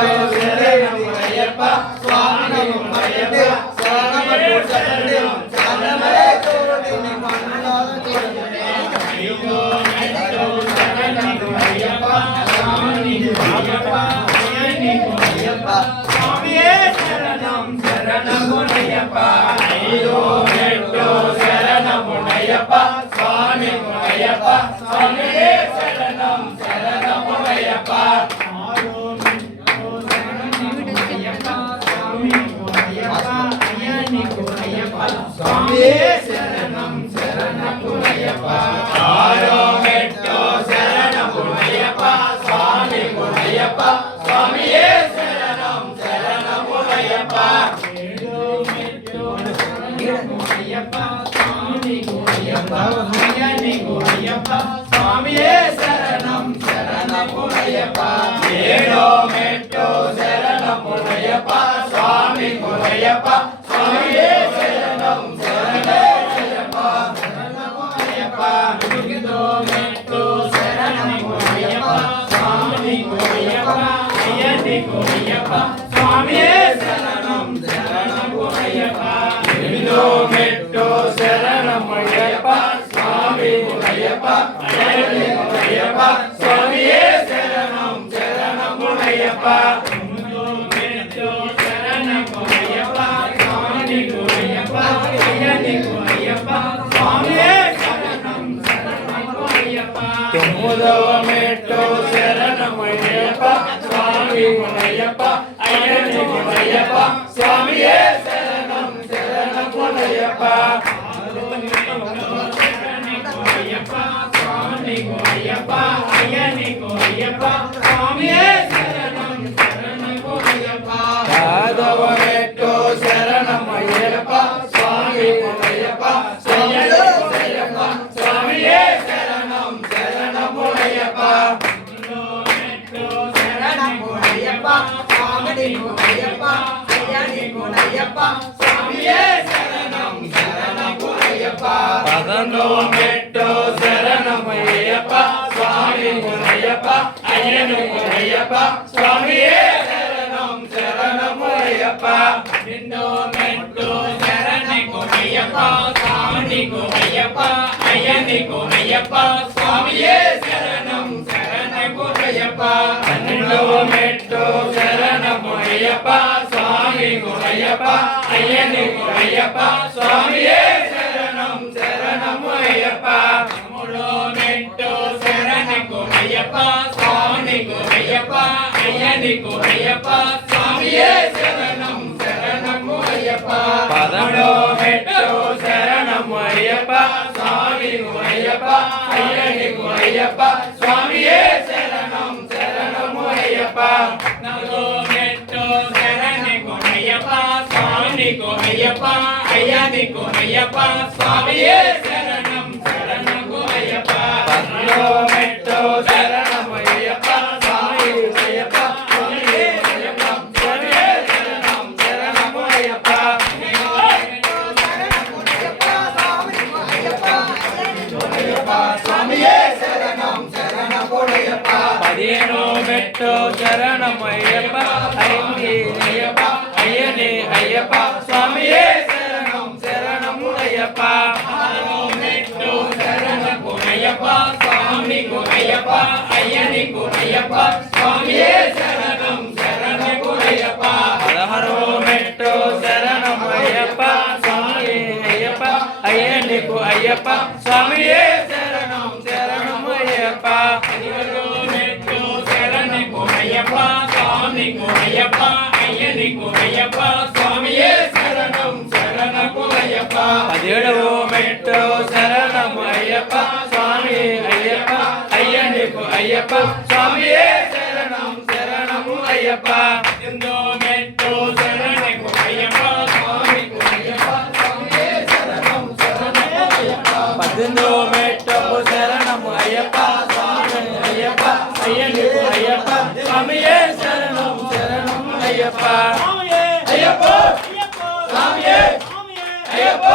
శరణమయ్యప్ప స్వామి స్వామియే శరణం శరణమయ్యప్ప ఏడో మెట్టు శరణమయ్యప్ప స్వామి గురయ్యప్ప స్వామియే శరణం శరణమయ్యప్ప శరణమయ్యప్ప ఎనిమిదో మెట్టు శరణమయ్యప్ప స్వామి గురయ్యప్ప అయ్యని గురయ్యప్ప స్వామియే శరణం శరణమయ్యప్ప ఎనిమిదో మెట్టు శరణమయ్యప్ప స్వామి గురయ్యప్ప అయ్యని గురయ్యప్ప స్వామియే శరణం శరణమయ్యప్ప తొమ్మిదో మెట్టు శరణమయ్యప్ప స్వామి గురయ్యప్ప అయ్యని గురయ్యప్ప స్వామియే శరణం శరణమయ్యప్ప తొమ్మిదో మెట్టు శరణమయ్యప్ప స్వామి గురయ్యప్ప అయ్యని గురయ్యప్ప స్వామియే శరణం శరణమయ్యప్ప స్వామి గురయ్యప్ప అయ్యని గురయ్యప్ప స్వామియే శరణం శరణమయ్యప్ప యాదవ మెట్టు శరణమయ్యప్ప స్వామి గురయ్యప్ప అయ్యని గురయ్యప్ప స్వామియే శరణం శరణమయ్యప్ప మెట్టు శరణమయ్యప్ప స్వామి గురయ్యప్ప అయ్యని గురయ్యప్ప స్వామియే శరణం శరణమయ్యప్ప పదనో మెట్టు శరణమయ్యప్ప స్వామి గురయ్యప్ప అయ్యను గురయ్యప్ప స్వామియే శరణం శరణమయ్యప్ప రెండో మెట్టు శరణి గురయ్యప్ప స్వామి గురయ్యప్ప అయ్యని గురయ్యప్ప స్వామియే శరణం శరణమయ్యప్ప పన్నెండో మెట్టు శరణమయ్యప్ప స్వామి గురయ్యప్ప అయ్యని గురయ్యప్ప స్వామియే శరణం శరణమయ్యప్ప మూడో మెట్టు శరణి గురయ్యప్ప స్వామి గురయ్యప్ప అయ్యని గురయ్యప్ప స్వామియే శరణం శరణమయ్యప్ప పదమూడో మెట్టు శరణమయ్యప్ప స్వామి గురయ్యప్ప అయ్యని గురయ్యప్ప స్వామియే శరణం శరణమయ్యప్ప నాలుగో మెట్టు శరణి గురయ్యప్ప స్వామి గురయ్యప్ప అయ్యని గురయ్యప్ప స్వామియే శరణం శరణమయ్యప్ప పదమూడో మెట్టు శరణమయ్యప్ప స్వామి గురయ్యప్ప స్వామియే శరణం శరణమయ్యప్ప స్వామియే శరణం శరణమయ్యప్ప పదిహేనో మెట్టు శరణమయ్యప్ప అయ్యప్ప అయ్యని అయ్యప్ప స్వామియే శరణం శరణమయ్యప్ప ఆరో మెట్టు శరణమయ్యప్ప స్వామి గురయ్యప్ప అయ్యని గురయ్యప్ప స్వామియే శరణం శరణమయ్యప్ప పదహారో మెట్టు శరణమయ్యప్ప స్వామి అయ్యప్ప అయ్యని అయ్యప్ప స్వామియే శరణం శరణమయ్యప్ప పదిహేడో మెట్టు శరణి గురయ్యప్ప స్వామి గురయ్యప్ప అయ్యని గురయ్యప్ప స్వామియే శరణం శరణమయ్యప్ప పదిహేడవ మెట్టు శరణమయ్యప్ప స్వామి అయ్యప్ప అయ్యని అయ్యప్ప స్వామియే శరణం శరణమయ్యప్ప ఎనిమిదో మెట్టు శరణి గురయ్యప్ప స్వామి గురయ్యప్ప స్వామియే శరణం శరణమయ్యప్ప పద్దెనిమిదో మెట్టు శరణమయ్యప్ప స్వామి అయ్యప్ప అయ్యని అయ్యప్ప స్వామియే శరణం శరణమయ్యప్ప అయ్యప్ప స్వామియే అయ్యప్ప